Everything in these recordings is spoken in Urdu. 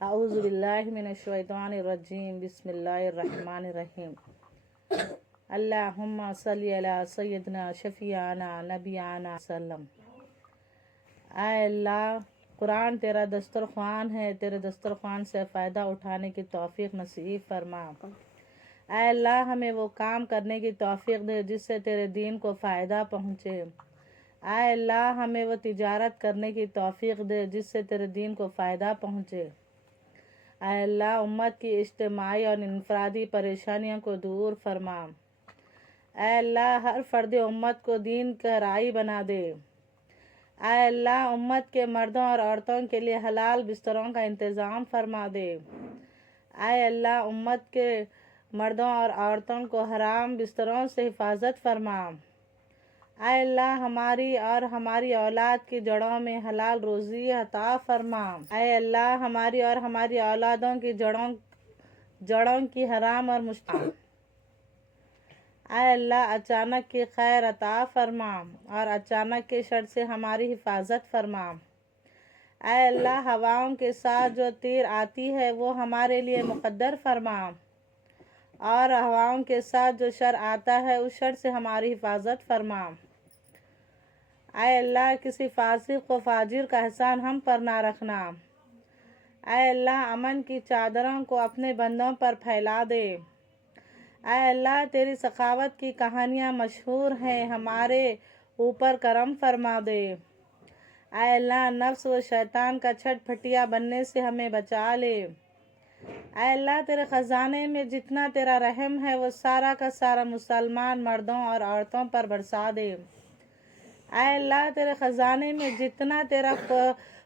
اعوذ باللہ من الشیطان الرجیم بسم اللہ الرحمن الرحیم اللہم صلی علی سیدنا شفیعنا نبینا وسلم۔ اے اللہ، قرآن تیرا دسترخوان ہے، تیرے دسترخوان سے فائدہ اٹھانے کی توفیق نصیب فرما۔ اے اللہ، ہمیں وہ کام کرنے کی توفیق دے جس سے تیرے دین کو فائدہ پہنچے۔ اے اللہ، ہمیں وہ تجارت کرنے کی توفیق دے جس سے تیرے دین کو فائدہ پہنچے۔ اے اللہ، امت کی اجتماعی اور انفرادی پریشانیوں کو دور فرما۔ اے اللہ، ہر فرد امت کو دین کا راعی بنا دے۔ اے اللہ، امت کے مردوں اور عورتوں کے لیے حلال بستروں کا انتظام فرما دے۔ اے اللہ، امت کے مردوں اور عورتوں کو حرام بستروں سے حفاظت فرما۔ اے اللہ، ہماری اور ہماری اولاد کی جڑوں میں حلال روزی عطا فرما۔ اے اللہ، ہماری اور ہماری اولادوں کی جڑوں کی حرام اور اے اللہ، اچانک کی خیر عطا فرما اور اچانک کے شر سے ہماری حفاظت فرما۔ اے اللہ، ہواؤں کے ساتھ جو تیر آتی ہے وہ ہمارے لیے مقدر فرما اور ہواؤں کے ساتھ جو شر آتا ہے اس شر سے ہماری حفاظت فرما۔ اے اللہ، کسی فاسق و فاجر کا احسان ہم پر نہ رکھنا۔ اے اللہ، امن کی چادروں کو اپنے بندوں پر پھیلا دے۔ اے اللہ، تیری سخاوت کی کہانیاں مشہور ہیں، ہمارے اوپر کرم فرما دے۔ اے اللہ، نفس و شیطان کا چھٹ پھٹیا بننے سے ہمیں بچا لے۔ اے اللہ، تیرے خزانے میں جتنا تیرا رحم ہے وہ سارا کا سارا مسلمان مردوں اور عورتوں پر برسا دے۔ اے اللہ، تیرے خزانے میں جتنا تیرا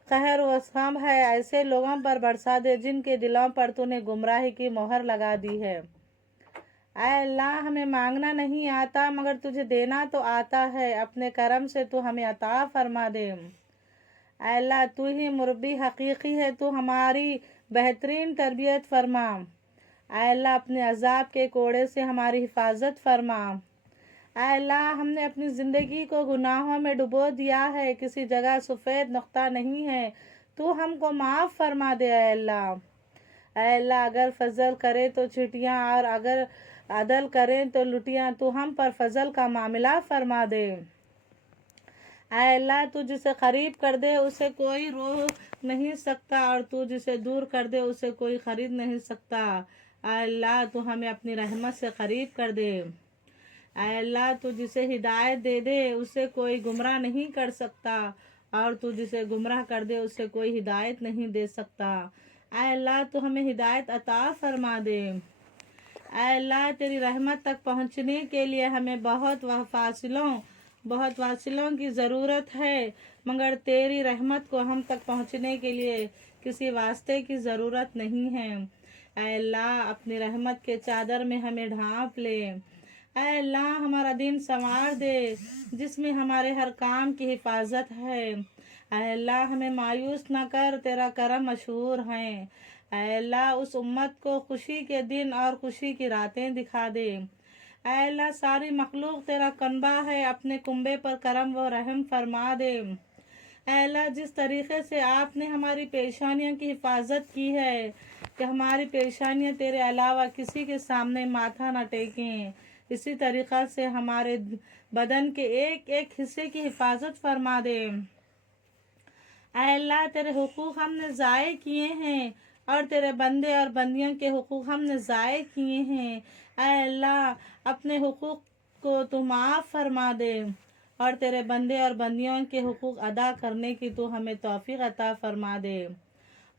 قہر و غم ہے ایسے لوگوں پر برسا دے جن کے دلوں پر تو نے گمراہی کی مہر لگا دی ہے۔ اے اللہ، ہمیں مانگنا نہیں آتا مگر تجھے دینا تو آتا ہے، اپنے کرم سے تو ہمیں عطا فرما دے۔ اے اللہ، تو ہی مربی حقیقی ہے، تو ہماری بہترین تربیت فرما۔ اے اللہ، اپنے عذاب کے کوڑے سے ہماری حفاظت فرما۔ اے اللہ، ہم نے اپنی زندگی کو گناہوں میں ڈبو دیا ہے، کسی جگہ سفید نقطہ نہیں ہے، تو ہم کو معاف فرما دے۔ اے اللہ، اگر فضل کرے تو چھٹیاں اور اگر عدل کریں تو لٹیاں، تو ہم پر فضل کا معاملہ فرما دے۔ اے اللہ، تو جسے قریب کر دے اسے کوئی روک نہیں سکتا اور تو جسے دور کر دے اسے کوئی خرید نہیں سکتا۔ اے اللہ، تو ہمیں اپنی رحمت سے قریب کر دے۔ اے اللہ، تو جسے ہدایت دے دے اسے کوئی گمراہ نہیں کر سکتا اور تو جسے گمراہ کر دے اسے کوئی ہدایت نہیں دے سکتا۔ اے اللہ، تو ہمیں ہدایت عطا فرما دے۔ اے اللہ، تیری رحمت تک پہنچنے کے لیے ہمیں بہت واصلوں کی ضرورت ہے مگر تیری رحمت کو ہم تک پہنچنے کے لیے کسی واسطے کی ضرورت نہیں ہے۔ اے اللہ، اپنی رحمت کے چادر میں ہمیں ڈھانپ لے۔ اے اللہ، ہمارا دین سنوار دے جس میں ہمارے ہر کام کی حفاظت ہے۔ اے اللہ، ہمیں مایوس نہ کر، تیرا کرم مشہور ہے۔ اے اللہ، اس امت کو خوشی کے دن اور خوشی کی راتیں دکھا دے۔ اے اللہ، ساری مخلوق تیرا کنبہ ہے، اپنے کنبے پر کرم و رحم فرما دے۔ اے اللہ، جس طریقے سے آپ نے ہماری پیشانیوں کی حفاظت کی ہے کہ ہماری پیشانیاں تیرے علاوہ کسی کے سامنے ماتھا نہ ٹیکیں، اسی طریقہ سے ہمارے بدن کے ایک ایک حصے کی حفاظت فرما دے۔ اے اللہ، تیرے حقوق ہم نے ضائع کیے ہیں اور تیرے بندے اور بندیوں کے حقوق ہم نے ضائع کیے ہیں۔ اے اللہ، اپنے حقوق کو تو معاف فرما دے اور تیرے بندے اور بندیوں کے حقوق ادا کرنے کی تو ہمیں توفیق عطا فرما دے۔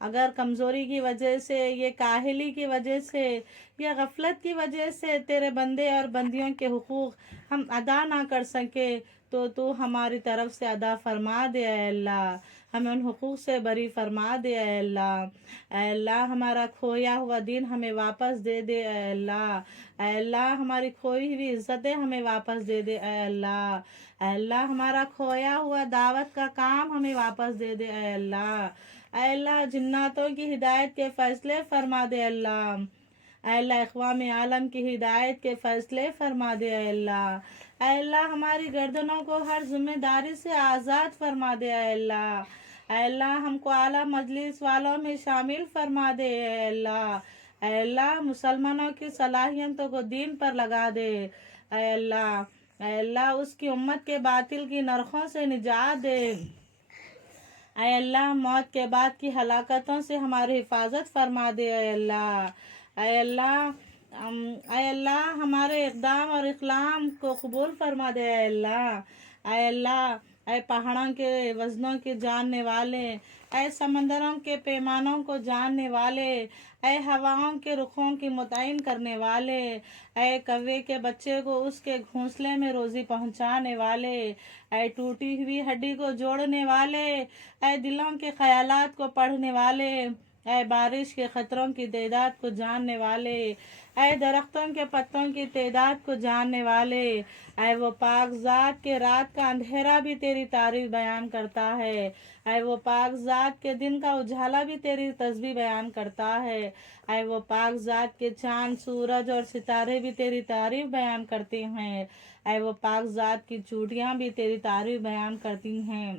اگر کمزوری کی وجہ سے، یہ کاہلی کی وجہ سے یا غفلت کی وجہ سے تیرے بندے اور بندیوں کے حقوق ہم ادا نہ کر سکے تو ہماری طرف سے ادا فرما دے۔ اے اللہ، ہمیں ان حقوق سے بری فرما دے۔ اے اللہ، ہمارا کھویا ہوا دین ہمیں واپس دے دے۔ اے اللہ، ہماری کھوئی ہوئی عزتیں ہمیں واپس دے دے۔ اے اللہ، ہمارا کھویا ہوا دعوت کا کام ہمیں واپس دے دے۔ اے اللہ، جناتوں کی ہدایت کے فیصلے فرما دے۔ اے اللہ، اقوام عالم کی ہدایت کے فیصلے فرما دے۔ اے اللہ، ہماری گردنوں کو ہر ذمہ داری سے آزاد فرما دے۔ اے اللہ، اے اللہ ہم کو اعلیٰ مجلس والوں میں شامل فرما دے اے اللہ. اے اللہ مسلمانوں کی صلاحیتوں کو دین پر لگا دے اے اللہ. اے اللہ اس کی امت کے باطل کی نرخوں سے نجات دے. اے اللہ موت کے بعد کی ہلاکتوں سے ہماری حفاظت فرما دے اے اللہ. اے اللہ اے اللہ ہمارے اقدام اور اقلام کو قبول فرما دے اے اللہ. اے اللہ اے پہاڑوں کے وزنوں کے جاننے والے، اے سمندروں کے پیمانوں کو جاننے والے، اے ہواؤں کے رخوں کی متعین کرنے والے، اے کوے کے بچے کو اس کے گھونسلے میں روزی پہنچانے والے، اے ٹوٹی ہوئی ہڈی کو جوڑنے والے، اے دلوں کے خیالات کو پڑھنے والے، اے بارش کے قطروں کی تعداد کو جاننے والے، اے درختوں کے پتوں کی تعداد کو جاننے والے، اے وہ پاک ذات کے رات کا اندھیرا بھی تیری تعریف بیان کرتا ہے، اے وہ پاک ذات کے دن کا اجالا بھی تیری تسبیح بیان کرتا ہے، اے وہ پاک ذات کے چاند، سورج اور ستارے بھی تیری تعریف بیان کرتے ہیں، اے وہ پاک ذات کی چوٹیاں بھی تیری تعریف بیان کرتی ہیں،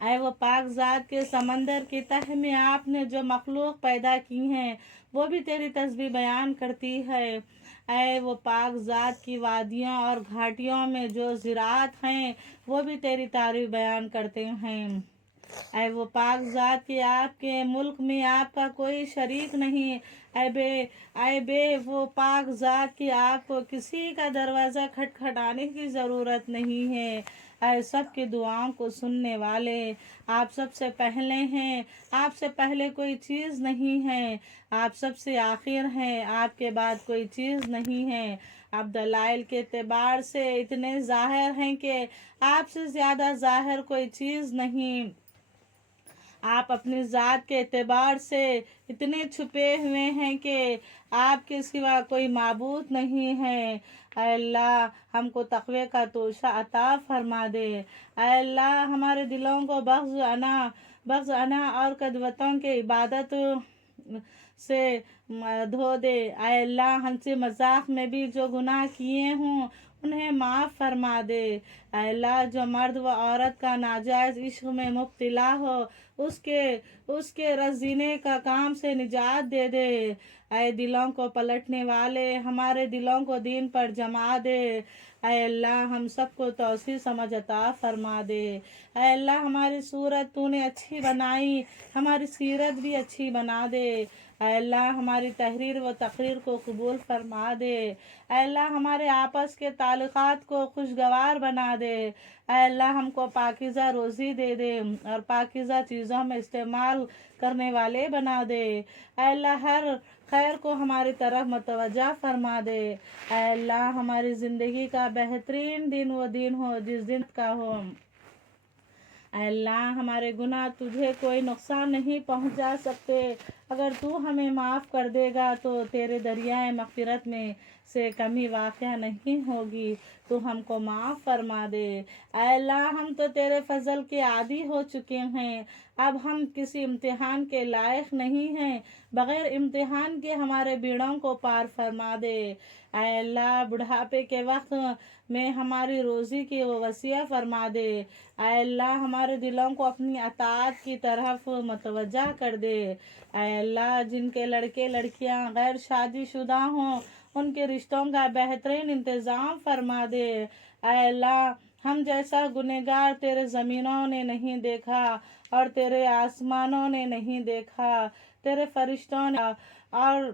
اے وہ پاک ذات کے سمندر کی تہ میں آپ نے جو مخلوق پیدا کی ہیں وہ بھی تیری تسبیح بیان کرتی ہے، اے وہ پاک ذات کی وادیوں اور گھاٹیوں میں جو زراعت ہیں وہ بھی تیری تعریف بیان کرتے ہیں، اے وہ پاک ذات کی آپ کے ملک میں آپ کا کوئی شریک نہیں، اے بے وہ پاک ذات کی آپ کو کسی کا دروازہ کھٹکھٹانے کی ضرورت نہیں ہے، اے سب کی دعاؤں کو سننے والے، آپ سب سے پہلے ہیں، آپ سے پہلے کوئی چیز نہیں ہے، آپ سب سے آخر ہیں، آپ کے بعد کوئی چیز نہیں ہے، آپ دلائل کے اعتبار سے اتنے ظاہر ہیں کہ آپ سے زیادہ ظاہر کوئی چیز نہیں، آپ اپنی ذات کے اعتبار سے اتنے چھپے ہوئے ہیں کہ آپ کے سوا کوئی معبود نہیں ہے، اے اللہ ہم کو تقوی کا توشہ عطا فرما دے، اے اللہ ہمارے دلوں کو بغض انا اور قدوتوں کے عبادت سے دھو دے، اے اللہ ہم سے مذاق میں بھی جو گناہ کیے ہوں انہیں معاف فرما دے، اے اللہ جو مرد و عورت کا ناجائز عشق میں مبتلا ہو اس کے رزینے کا کام سے نجات دے دے، اے دلوں کو پلٹنے والے ہمارے دلوں کو دین پر جما دے، اے اللہ ہم سب کو توسیع سمجھ عطا فرما دے، اے اللہ ہماری صورت تو نے اچھی بنائی، ہماری سیرت بھی اچھی بنا دے، اے اللہ ہماری تحریر و تقریر کو قبول فرما دے، اے اللہ ہمارے آپس کے تعلقات کو خوشگوار بنا دے، اے اللہ ہم کو پاکیزہ روزی دے دے اور پاکیزہ چیزوں میں استعمال کرنے والے بنا دے، اے اللہ ہر خیر کو ہماری طرف متوجہ فرما دے، اے اللہ ہماری زندگی کا بہترین دن وہ دن ہو جس دن کا ہو، اے اللہ ہمارے گناہ تجھے کوئی نقصان نہیں پہنچا سکتے، اگر تو ہمیں معاف کر دے گا تو تیرے دریائے مغفرت میں سے کمی واقع نہیں ہوگی، تو ہم کو معاف فرما دے، اے اللہ ہم تو تیرے فضل کے عادی ہو چکے ہیں، اب ہم کسی امتحان کے لائق نہیں ہیں، بغیر امتحان کے ہمارے بیڑوں کو پار فرما دے، اے اللہ بڑھاپے کے وقت میں ہماری روزی کی وسیع فرما دے، اے اللہ ہمارے دلوں کو اپنی اطاعت کی طرف متوجہ کر دے، اے اللہ جن کے لڑکے لڑکیاں غیر شادی شدہ ہوں ان کے رشتوں کا بہترین انتظام فرما دے، اے اللہ ہم جیسا گنہگار تیرے زمینوں نے نہیں دیکھا اور تیرے آسمانوں نے نہیں دیکھا، تیرے فرشتوں نے اور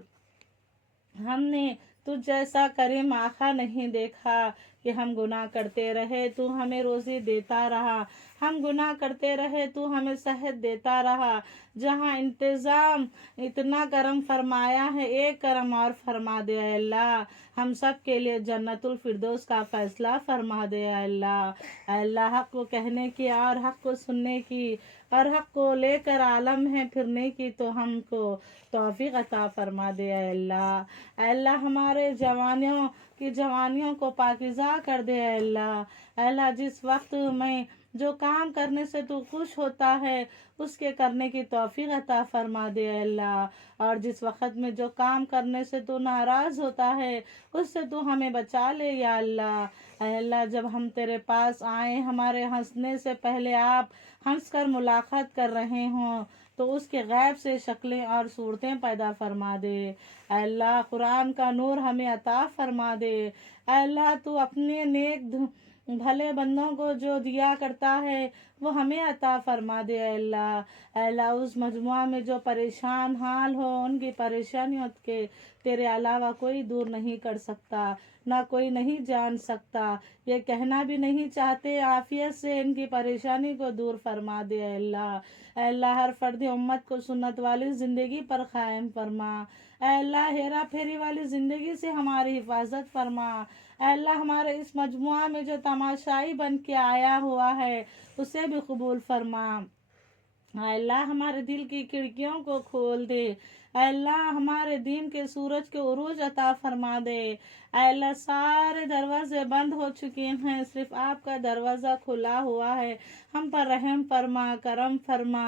ہم نے تجھ جیسا کریم آقا نہیں دیکھا کہ ہم گناہ کرتے رہے تو ہمیں روزی دیتا رہا، ہم گناہ کرتے رہے تو ہمیں صحت دیتا رہا، جہاں انتظام اتنا کرم فرمایا ہے ایک کرم اور فرما دے، اے اللہ ہم سب کے لیے جنت الفردوس کا فیصلہ فرما دے، اے اللہ حق کو کہنے کی اور حق کو سننے کی اور حق کو لے کر عالم ہے پھرنے کی تو ہم کو توفیق عطا فرما دے، اے اللہ ہمارے جوانیوں کو پاکیزہ کر دے، اے اللہ جس وقت میں جو کام کرنے سے تو خوش ہوتا ہے اس کے کرنے کی توفیق عطا فرما دے اے اللہ، اور جس وقت میں جو کام کرنے سے تو ناراض ہوتا ہے اس سے تو ہمیں بچا لے یا اللہ۔ اے اللہ، جب ہم تیرے پاس آئیں ہمارے ہنسنے سے پہلے آپ ہنس کر ملاقات کر رہے ہوں تو اس کے غیب سے شکلیں اور صورتیں پیدا فرما دے اے اللہ۔ قرآن کا نور ہمیں عطا فرما دے اے اللہ، تو اپنے نیک بھلے بندوں کو جو دیا کرتا ہے وہ ہمیں عطا فرما دے اے اللہ۔ اے اللہ، اس مجموعہ میں جو پریشان حال ہو ان کی پریشانیوں کے تیرے علاوہ کوئی دور نہیں کر سکتا، نہ کوئی نہیں جان سکتا، یہ کہنا بھی نہیں چاہتے، عافیت سے ان کی پریشانی کو دور فرما دے اے اللہ۔ اے اللہ، ہر فرد امت کو سنت والی زندگی پر قائم فرما اے اللہ، ہیرا پھیری والی زندگی سے ہماری حفاظت فرما اے اللہ۔ ہمارے اس مجموعہ میں جو تماشائی بن کے آیا ہوا ہے اسے بھی قبول فرما اے اللہ۔ ہمارے دل کی کھڑکیوں کو کھول دے اے اللہ، ہمارے دین کے سورج کے عروج عطا فرما دے اے اللہ۔ سارے دروازے بند ہو چکے ہیں، صرف آپ کا دروازہ کھلا ہوا ہے، ہم پر رحم فرما، کرم فرما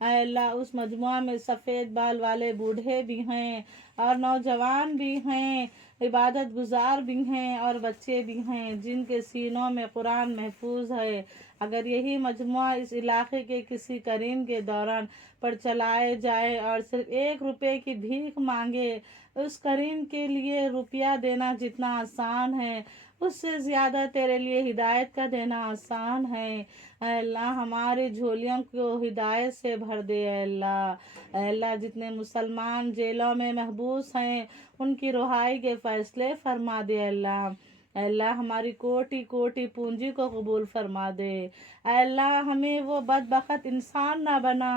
اے اللہ۔ اس مجموعہ میں سفید بال والے بوڑھے بھی ہیں اور نوجوان بھی ہیں، عبادت گزار بھی ہیں اور بچے بھی ہیں جن کے سینوں میں قرآن محفوظ ہے۔ اگر یہی مجموعہ اس علاقے کے کسی کریم کے دوران پر چلائے جائے اور صرف 1 روپے کی بھیک مانگے، اس کریم کے لیے روپیہ دینا جتنا آسان ہے اس سے زیادہ تیرے لیے ہدایت کا دینا آسان ہے اے اللہ۔ ہماری جھولیوں کو ہدایت سے بھر دے اے اللہ۔ اے اللہ، جتنے مسلمان جیلوں میں محبوس ہیں ان کی رہائی کے فیصلے فرما دے اے اللہ۔ اے اللہ، ہماری کوٹی کوٹی پونجی کو قبول فرما دے اے اللہ۔ ہمیں وہ بدبخت انسان نہ بنا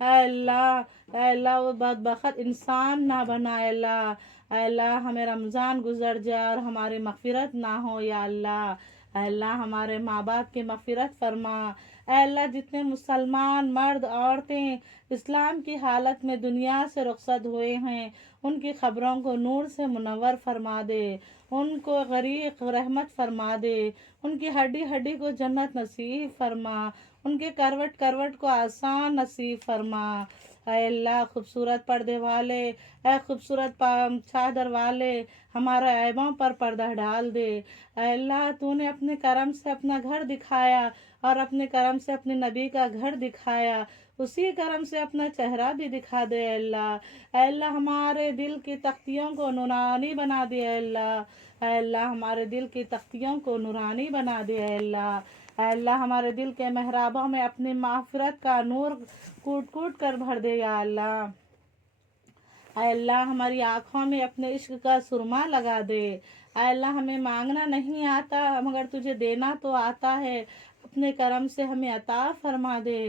اے اللہ، اے اللہ وہ بدبخت انسان نہ بنا اے اللہ۔ اے اللہ، ہمیں رمضان گزر جائے اور ہماری مغفرت نہ ہو یا اللہ۔ اے اللہ، ہمارے ماں باپ کی مغفرت فرما اے اللہ۔ جتنے مسلمان مرد عورتیں اسلام کی حالت میں دنیا سے رخصت ہوئے ہیں ان کی قبروں کو نور سے منور فرما دے، ان کو غریق رحمت فرما دے، ان کی ہڈی ہڈی کو جنت نصیب فرما، ان کے کروٹ کروٹ کو آسان نصیب فرما اے اللہ۔ خوبصورت پردے والے، اے خوبصورت چادر والے، ہمارا عیبوں پر پردہ ڈال دے اے اللہ۔ تو نے اپنے کرم سے اپنا گھر دکھایا اور اپنے کرم سے اپنے نبی کا گھر دکھایا، اسی کرم سے اپنا چہرہ بھی دکھا دے اے اللہ۔ اے اللہ، ہمارے دل کی تختیوں کو نورانی بنا دے اے اللہ۔ اے اللہ، ہمارے دل کی تختیوں کو نورانی بنا دے اے اللہ۔ اے اللہ، ہمارے دل کے محرابوں میں اپنی مغفرت کا نور کوٹ کوٹ کر بھر دے یا اللہ۔ اے اللہ، ہماری آنکھوں میں اپنے عشق کا سرما لگا دے اے اللہ۔ ہمیں مانگنا نہیں آتا مگر تجھے دینا تو آتا ہے، اپنے کرم سے ہمیں عطا فرما دے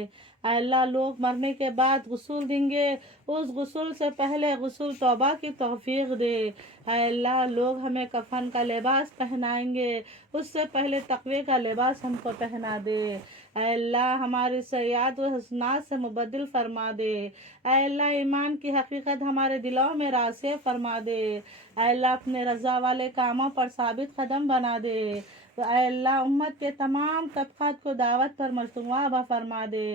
اے اللہ۔ لوگ مرنے کے بعد غسل دیں گے، اس غسل سے پہلے غسل توبہ کی توفیق دے اے اللہ۔ لوگ ہمیں کفن کا لباس پہنائیں گے، اس سے پہلے تقوی کا لباس ہم کو پہنا دے اے اللہ۔ ہماری سیئات و حسنات سے مبدل فرما دے اے اللہ۔ ایمان کی حقیقت ہمارے دلوں میں راسخ فرما دے اے اللہ۔ اپنے رضا والے کاموں پر ثابت قدم بنا دے اے اللہ۔ امت کے تمام طبقات کو دعوت پر مجتمع فرما دے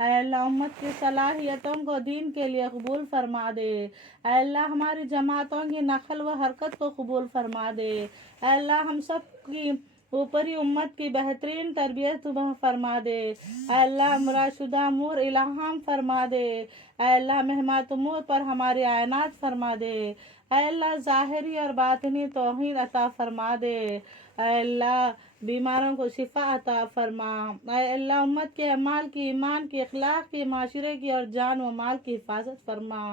اے اللہ۔ امت کی صلاحیتوں کو دین کے لیے قبول فرما دے اے اللہ۔ ہماری جماعتوں کی نقل و حرکت کو قبول فرما دے اے اللہ۔ ہم سب کی اوپری امت کی بہترین تربیت فرما دے اے اللہ۔ مراد شدہ امور الہام فرما دے اے اللہ۔ مہمات امور پر ہماری اعنات فرما دے اے اللہ۔ ظاہری اور باطنی توحید عطا فرما دے اے اللہ۔ بیماروں کو شفا عطا فرما اے اللہ۔ امت کے اعمال کی، ایمان کی، اخلاق کی، معاشرے کی اور جان و مال کی حفاظت فرما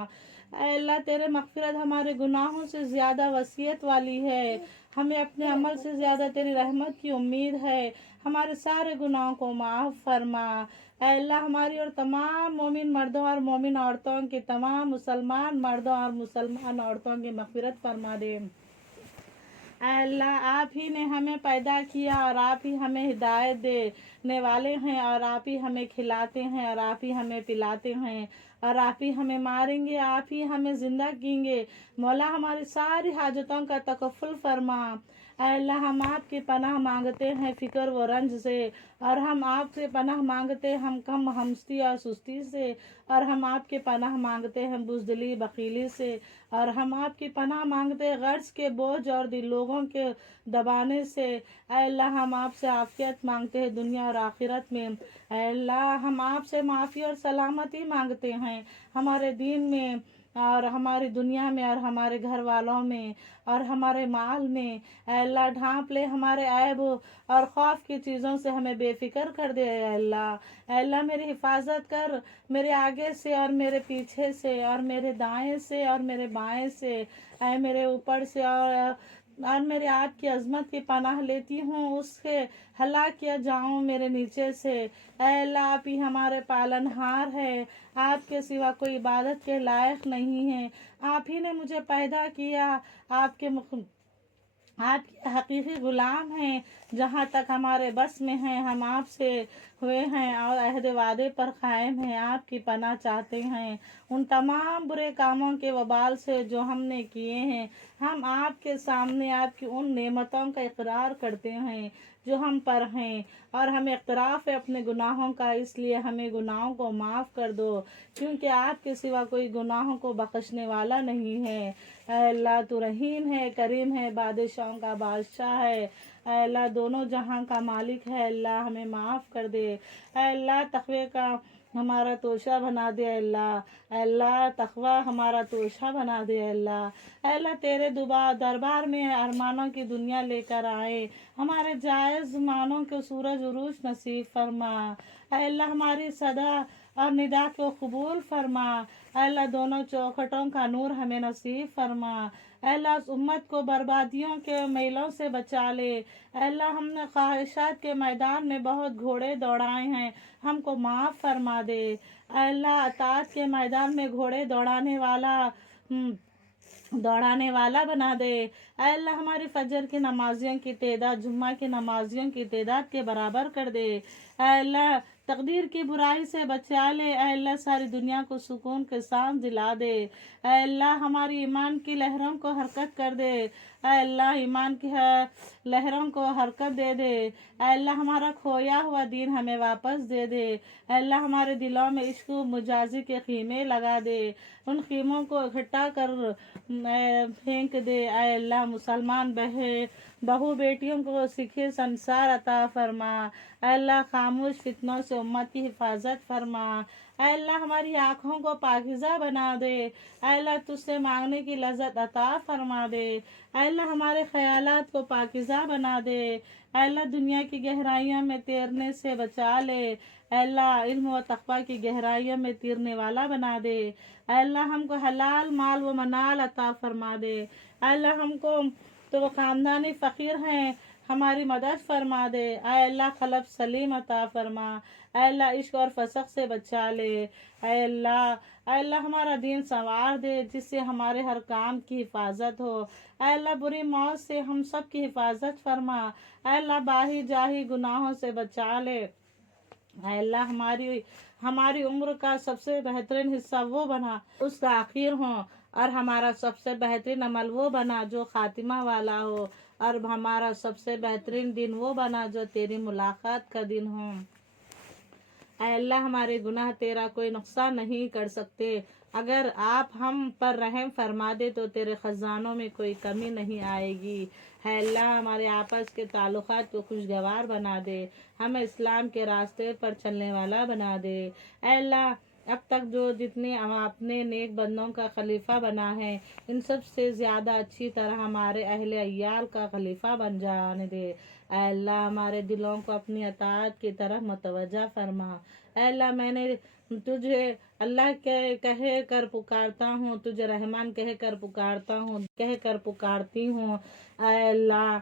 اے اللہ۔ تیرے مغفرت ہمارے گناہوں سے زیادہ وسعت والی ہے، ہمیں اپنے عمل سے زیادہ تیری رحمت کی امید ہے، ہمارے سارے گناہوں کو معاف فرما اے اللہ۔ ہماری اور تمام مومن مردوں اور مومن عورتوں کی، تمام مسلمان مردوں اور مسلمان عورتوں کی مغفرت فرما دے اے اللہ۔ آپ ہی نے ہمیں پیدا کیا اور آپ ہی ہمیں ہدایت دینے والے ہیں، اور آپ ہی ہمیں کھلاتے ہیں اور آپ ہی ہمیں پلاتے ہیں، اور آپ ہی ہمیں ماریں گے، آپ ہی ہمیں زندہ کیں گے۔ مولا، ہماری ساری حاجتوں کا تکفل فرما اے اللہ ہم آپ کی پناہ مانگتے ہیں فکر و رنج سے، اور ہم آپ سے پناہ مانگتے ہیں ہم ہمستی اور سستی سے، اور ہم آپ کی پناہ مانگتے ہیں بزدلی بخیلی سے، اور ہم آپ کی پناہ مانگتے ہیں غرض کے بوجھ اور لوگوں کے دبانے سے۔ اے اللہ ہم آپ سے عافیت مانگتے ہیں دنیا اور آخرت میں۔ اے اللہ ہم آپ سے معافی اور سلامتی مانگتے ہیں ہمارے دین میں اور ہماری دنیا میں اور ہمارے گھر والوں میں اور ہمارے مال میں۔ اے اللہ ڈھانپ لے ہمارے عیب اور خوف کی چیزوں سے، ہمیں بے فکر کر دے اے اللہ۔ اے اللہ میری حفاظت کر، میرے آگے سے اور میرے پیچھے سے اور میرے دائیں سے اور میرے بائیں سے، اے میرے اوپر سے اور میرے آپ کی عظمت کی پناہ لیتی ہوں اس کے ہلاک کیا جاؤں میرے نیچے سے۔ اے اللہ آپ ہی ہمارے پالنہار ہے، آپ کے سوا کوئی عبادت کے لائق نہیں ہے۔ آپ ہی نے مجھے پیدا کیا، آپ کے حقیقی غلام ہیں، جہاں تک ہمارے بس میں ہیں ہم آپ سے ہوئے ہیں اور عہد وعدے پر قائم ہیں، آپ کی پناہ چاہتے ہیں ان تمام برے کاموں کے وبال سے جو ہم نے کیے ہیں۔ ہم آپ کے سامنے آپ کی ان نعمتوں کا اقرار کرتے ہیں جو ہم پر ہیں، اور ہمیں اقتراف ہے اپنے گناہوں کا، اس لیے ہمیں گناہوں کو معاف کر دو، کیونکہ آپ کے سوا کوئی گناہوں کو بخشنے والا نہیں ہے۔ اے اللہ تو رحیم ہے، کریم ہے، بادشاہوں کا بادشاہ ہے۔ اے اللہ دونوں جہاں کا مالک ہے، اللہ ہمیں معاف کر دے۔ اے اللہ تقوی کا ہمارا توشہ بنا دے اے اللہ۔ اے اللہ تقوی ہمارا توشہ بنا دے اے اللہ۔ اے اللہ تیرے دربار میں ارمانوں کی دنیا لے کر آئے، ہمارے جائز مانوں کو سورج عروج نصیب فرما۔ اے اللہ ہماری صدا اور ندا کو قبول فرما۔ اے اللہ دونوں چوکھٹوں کا نور ہمیں نصیب فرما۔ اے اللہ اس امت کو بربادیوں کے میلوں سے بچا لے۔ اے اللہ ہم نے خواہشات کے میدان میں بہت گھوڑے دوڑائے ہیں، ہم کو معاف فرما دے۔ اے اللہ اطاعت کے میدان میں گھوڑے دوڑانے والا بنا دے۔ اے اللہ ہماری فجر کی نمازیوں کی تعداد جمعہ کی نمازیوں کی تعداد کے برابر کر دے۔ اے اللہ تقدیر کی برائی سے بچا لے۔ اے اللہ ساری دنیا کو سکون کے سانس دلا دے۔ اے اللہ ہماری ایمان کی لہروں کو حرکت کر دے۔ اے اللہ ایمان کی لہروں کو حرکت دے دے۔ اے اللہ ہمارا کھویا ہوا دین ہمیں واپس دے دے۔ اے اللہ ہمارے دلوں میں عشق و مجازی کے خیمے لگا دے، ان خیموں کو اکٹھا کر پھینک دے۔ اے اللہ مسلمان بہو بیٹیوں کو سکھے سنسار عطا فرما۔ اے اللہ خاموش فتنوں سے امت کی حفاظت فرما۔ اے اللہ ہماری آنکھوں کو پاکیزہ بنا دے۔ اے اللہ تجھ سے مانگنے کی لذت عطا فرما دے۔ اے اللہ ہمارے خیالات کو پاکیزہ بنا دے۔ اے اللہ دنیا کی گہرائیوں میں تیرنے سے بچا لے۔ اے اللہ علم و تقوی کی گہرائیوں میں تیرنے والا بنا دے۔ اے اللہ ہم کو حلال مال و منال عطا فرما دے۔ اے اللہ ہم کو تو خاندانی فقیر ہیں، ہماری مدد فرما دے۔ اے اللہ قلب سلیم عطا فرما۔ اے اللہ عشق اور فسق سے بچا لے۔ اے اللہ ہمارا دین سنوار دے، جس سے ہمارے ہر کام کی حفاظت ہو۔ اے اللہ بری موت سے ہم سب کی حفاظت فرما۔ اے اللہ باہی جاہی گناہوں سے بچا لے۔ اے اللہ ہماری عمر کا سب سے بہترین حصہ وہ بنا اس کا آخر ہو، اور ہمارا سب سے بہترین عمل وہ بنا جو خاتمہ والا ہو، اور ہمارا سب سے بہترین دن وہ بنا جو تیری ملاقات کا دن ہو۔ اے اللہ ہمارے گناہ تیرا کوئی نقصان نہیں کر سکتے، اگر آپ ہم پر رحم فرما دے تو تیرے خزانوں میں کوئی کمی نہیں آئے گی۔ اے اللہ ہمارے آپس کے تعلقات کو خوشگوار بنا دے، ہمیں اسلام کے راستے پر چلنے والا بنا دے۔ اے اللہ اب تک جتنے اپنے نیک بندوں کا خلیفہ بنا ہے، ان سب سے زیادہ اچھی طرح ہمارے اہل عیال کا خلیفہ بن جانے دے۔ اے اللہ ہمارے دلوں کو اپنی اطاعت کی طرف متوجہ فرما۔ اے اللہ میں نے تجھے اللہ کہہ کر پکارتا ہوں، تجھے رحمان کہہ کر پکارتا ہوں، کہہ کر پکارتی ہوں۔ اے اللہ